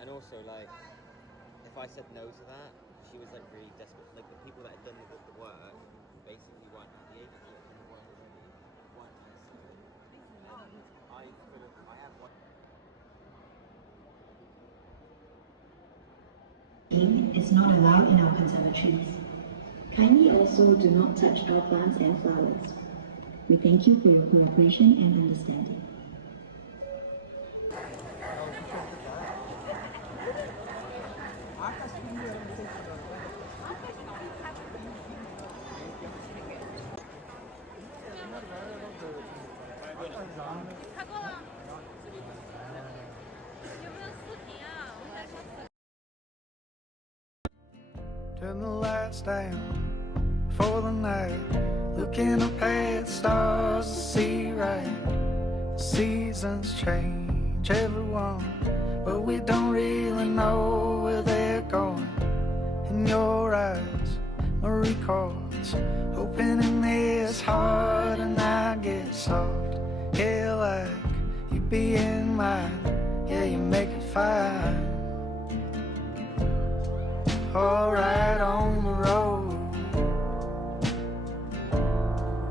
and also like, if I said no to that, she was like really desperate. Like the people that had done the work basically weren't at the agency that done the work already. Weren't necessarily. I had one. Is not allowed in our conservatories. Kindly also do not touch our plants and flowers. We thank you for your cooperation and understanding. Turn the lights down for the night, looking up at the stars to see right. Seasons change everyone, but we don't really know where they're going. In your eyes, Marie chords, opening this heart, and I get soft. Yeah, like you being mine, yeah, you make it fine. Alright.